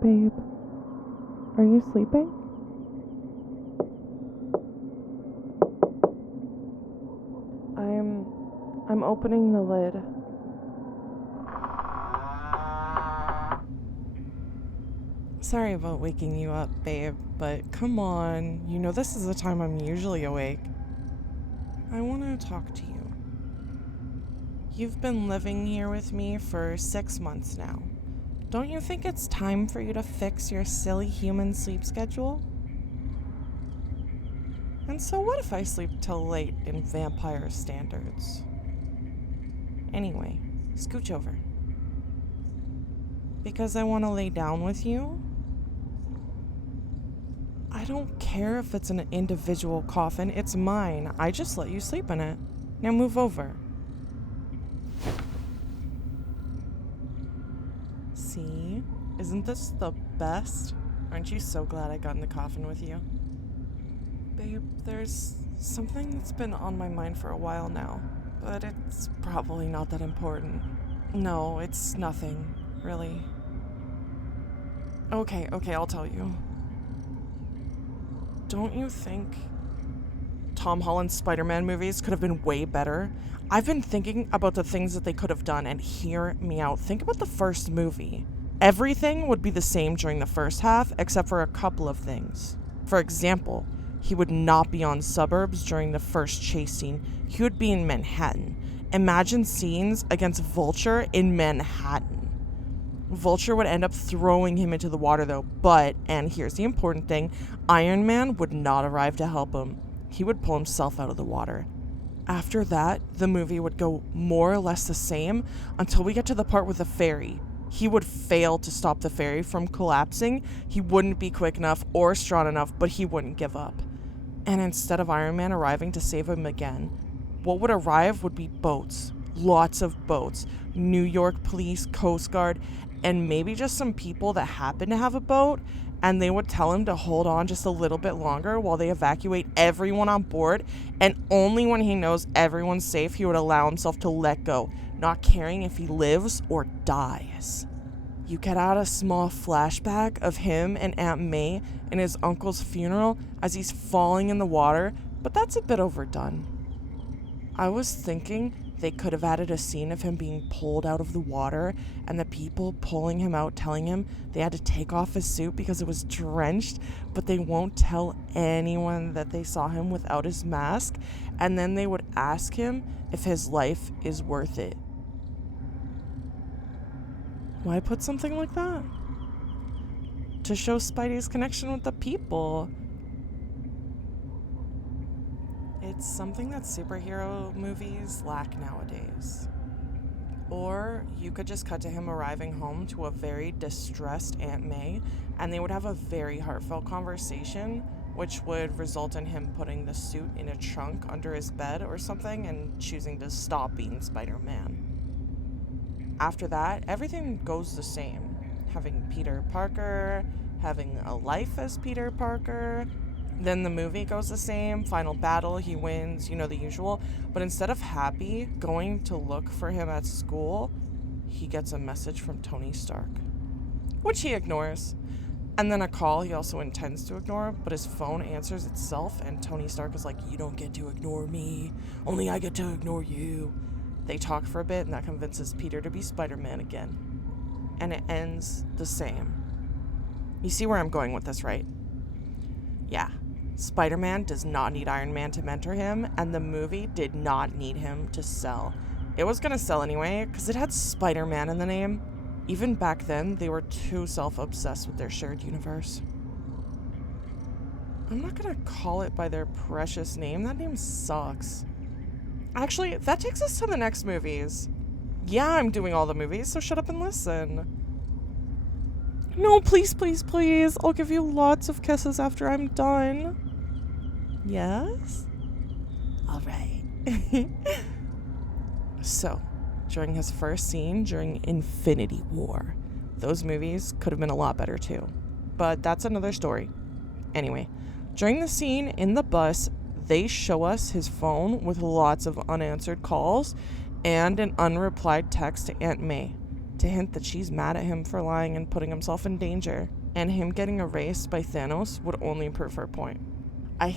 Babe, are you sleeping? I'm opening the lid. Sorry about waking you up, babe, but come on, you know this is the time I'm usually awake. I want to talk to you. You've been living here with me for 6 months now. Don't you think it's time for you to fix your silly human sleep schedule? And so what if I sleep till late in vampire standards? Anyway, scooch over. Because I want to lay down with you? I don't care if it's an individual coffin, it's mine. I just let you sleep in it. Now move over. See? Isn't this the best? Aren't you so glad I got in the coffin with you? Babe, there's something that's been on my mind for a while now, but it's probably not that important. No, it's nothing, really. Okay, I'll tell you. Don't you think Tom Holland's Spider-Man movies could have been way better? I've been thinking about the things that they could have done, and hear me out. Think about the first movie. Everything would be the same during the first half, except for a couple of things. For example, he would not be on suburbs during the first chase scene. He would be in Manhattan. Imagine scenes against Vulture in Manhattan. Vulture would end up throwing him into the water though, but, and here's the important thing, Iron Man would not arrive to help him. He would pull himself out of the water. After that, the movie would go more or less the same until we get to the part with the ferry. He would fail to stop the ferry from collapsing. He wouldn't be quick enough or strong enough, but he wouldn't give up. And instead of Iron Man arriving to save him again, what would arrive would be boats. Lots of boats. New York Police, Coast Guard, and maybe just some people that happen to have a boat, and they would tell him to hold on just a little bit longer while they evacuate everyone on board, and only when he knows everyone's safe he would allow himself to let go, not caring if he lives or dies. You get out a small flashback of him and Aunt May in his uncle's funeral as he's falling in the water, but that's a bit overdone. I was thinking they could have added a scene of him being pulled out of the water and the people pulling him out telling him they had to take off his suit because it was drenched, but they won't tell anyone that they saw him without his mask, and then they would ask him if his life is worth it. Why put something like that? To show Spidey's connection with the people. It's something that superhero movies lack nowadays. Or you could just cut to him arriving home to a very distressed Aunt May, and they would have a very heartfelt conversation, which would result in him putting the suit in a trunk under his bed or something and choosing to stop being Spider-Man. After that, everything goes the same. Having Peter Parker, having a life as Peter Parker. Then the movie goes the same, final battle, he wins, you know, the usual. But instead of Happy going to look for him at school, he gets a message from Tony Stark, which he ignores. And then a call he also intends to ignore, but his phone answers itself, and Tony Stark is like, "You don't get to ignore me, only I get to ignore you." They talk for a bit, and that convinces Peter to be Spider-Man again. And it ends the same. You see where I'm going with this, right? Yeah. Spider-Man does not need Iron Man to mentor him, and the movie did not need him to sell. It was going to sell anyway, because it had Spider-Man in the name. Even back then, they were too self-obsessed with their shared universe. I'm not going to call it by their precious name. That name sucks. Actually, that takes us to the next movies. Yeah, I'm doing all the movies, so shut up and listen. No, please, please, please. I'll give you lots of kisses after I'm done. Yes? All right. So, during his first scene during Infinity War, those movies could have been a lot better too. But that's another story. Anyway, during the scene in the bus, they show us his phone with lots of unanswered calls and an unreplied text to Aunt May. to hint that she's mad at him for lying and putting himself in danger, and him getting erased by Thanos would only prove her point. I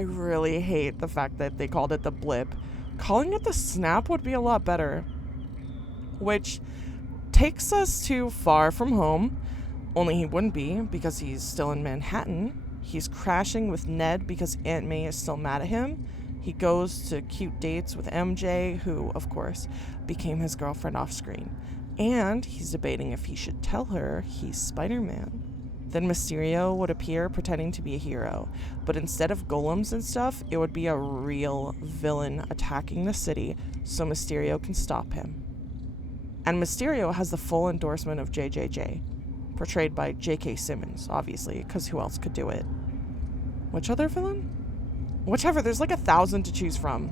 really hate the fact that they called it the blip. Calling it the snap would be a lot better. Which takes us to Far From Home, only he wouldn't be because he's still in Manhattan. He's crashing with Ned because Aunt May is still mad at him. He goes to cute dates with MJ, who, of course, became his girlfriend off screen. And he's debating if he should tell her he's Spider-Man. Then Mysterio would appear pretending to be a hero, but instead of golems and stuff, it would be a real villain attacking the city so Mysterio can stop him. And Mysterio has the full endorsement of JJJ, portrayed by J.K. Simmons, obviously, because who else could do it? Which other villain? Whichever, there's like 1,000 to choose from.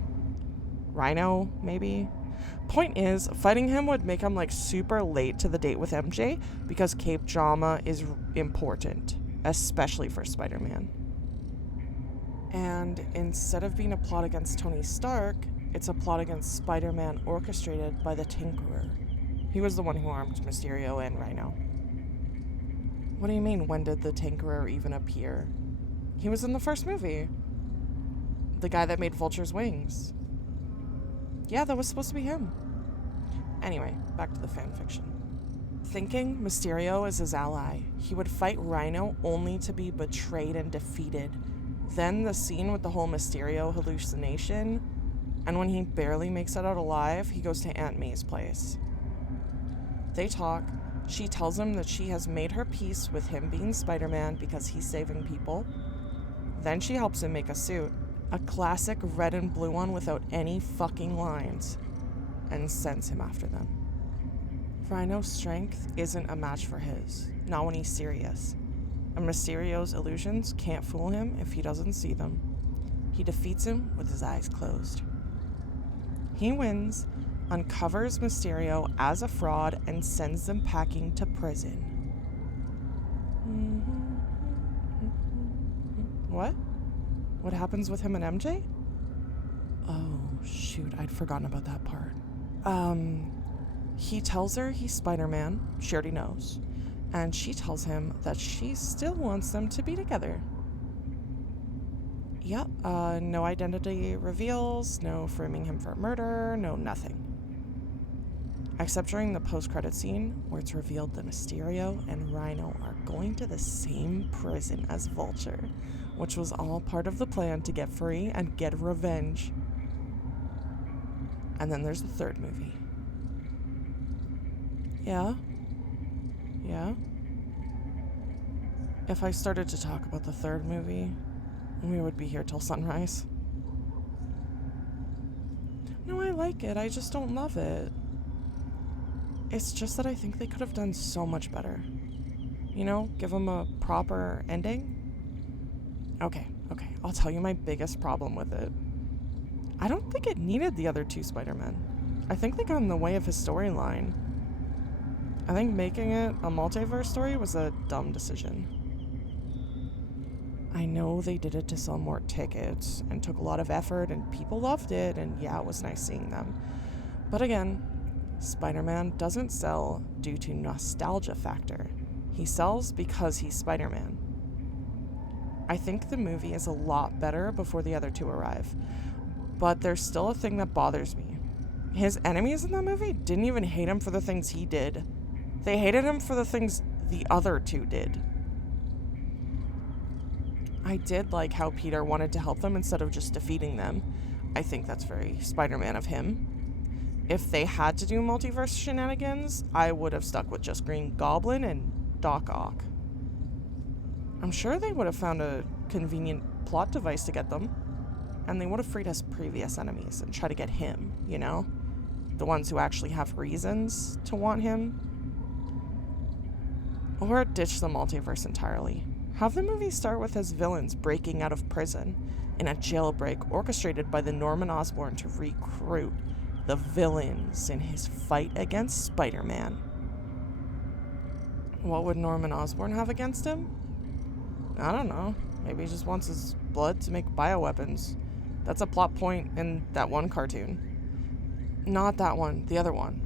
Rhino, maybe? Point is, fighting him would make him like super late to the date with MJ because cape drama is important, especially for Spider-Man. And instead of being a plot against Tony Stark, it's a plot against Spider-Man orchestrated by the Tinkerer. He was the one who armed Mysterio and Rhino. What do you mean, when did the Tinkerer even appear? He was in the first movie. The guy that made Vulture's wings. Yeah, that was supposed to be him. Anyway, back to the fanfiction. Thinking Mysterio is his ally, he would fight Rhino only to be betrayed and defeated. Then the scene with the whole Mysterio hallucination, and when he barely makes it out alive, he goes to Aunt May's place. They talk. She tells him that she has made her peace with him being Spider-Man because he's saving people. Then she helps him make a suit. A classic red and blue one without any fucking lines, and sends him after them. Rhino's strength isn't a match for his, not when he's serious. And Mysterio's illusions can't fool him if he doesn't see them. He defeats him with his eyes closed. He wins, uncovers Mysterio as a fraud, and sends them packing to prison. What? What happens with him and MJ? Oh, shoot, I'd forgotten about that part. He tells her he's Spider-Man, she already knows, and she tells him that she still wants them to be together. Yep, no identity reveals, no framing him for murder, no nothing. Except during the post-credit scene, where it's revealed that Mysterio and Rhino are going to the same prison as Vulture, which was all part of the plan to get free and get revenge. And then there's the third movie. Yeah? If I started to talk about the third movie, we would be here till sunrise. No, I like it, I just don't love it. It's just that I think they could have done so much better. You know, give them a proper ending. Okay, I'll tell you my biggest problem with it. I don't think it needed the other two Spider-Men. I think they got in the way of his storyline. I think making it a multiverse story was a dumb decision. I know they did it to sell more tickets and took a lot of effort and people loved it, and yeah, it was nice seeing them. But again, Spider-Man doesn't sell due to nostalgia factor. He sells because he's Spider-Man. I think the movie is a lot better before the other two arrive, but there's still a thing that bothers me. His enemies in that movie didn't even hate him for the things he did. They hated him for the things the other two did. I did like how Peter wanted to help them instead of just defeating them. I think that's very Spider-Man of him. If they had to do multiverse shenanigans, I would have stuck with just Green Goblin and Doc Ock. I'm sure they would have found a convenient plot device to get them, and they would have freed his previous enemies and try to get him, you know? The ones who actually have reasons to want him. Or ditch the multiverse entirely. Have the movie start with his villains breaking out of prison in a jailbreak orchestrated by the Norman Osborn to recruit the villains in his fight against Spider-Man. What would Norman Osborn have against him? I don't know. Maybe he just wants his blood to make bioweapons. That's a plot point in that one cartoon. Not that one, the other one.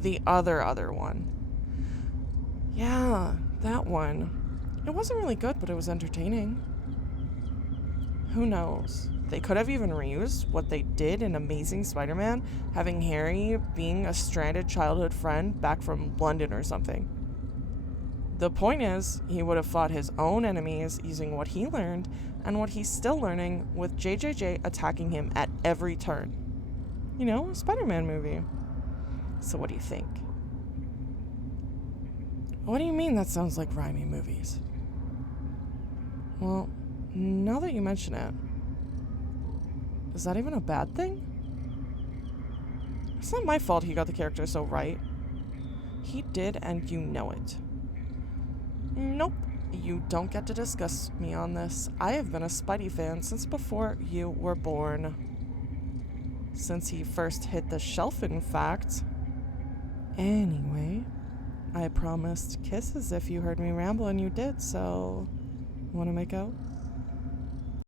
The other one. Yeah, that one. It wasn't really good, but it was entertaining. Who knows? They could have even reused what they did in Amazing Spider-Man, having Harry being a stranded childhood friend back from London or something. The point is, he would have fought his own enemies using what he learned and what he's still learning, with JJJ attacking him at every turn. You know, a Spider-Man movie. So what do you think? What do you mean that sounds like rhyming movies? Well, now that you mention it, is that even a bad thing? It's not my fault he got the character so right. He did, and you know it. Nope, you don't get to discuss me on this. I have been a Spidey fan since before you were born. Since he first hit the shelf, in fact. Anyway, I promised kisses if you heard me ramble, and you did, so... wanna make out?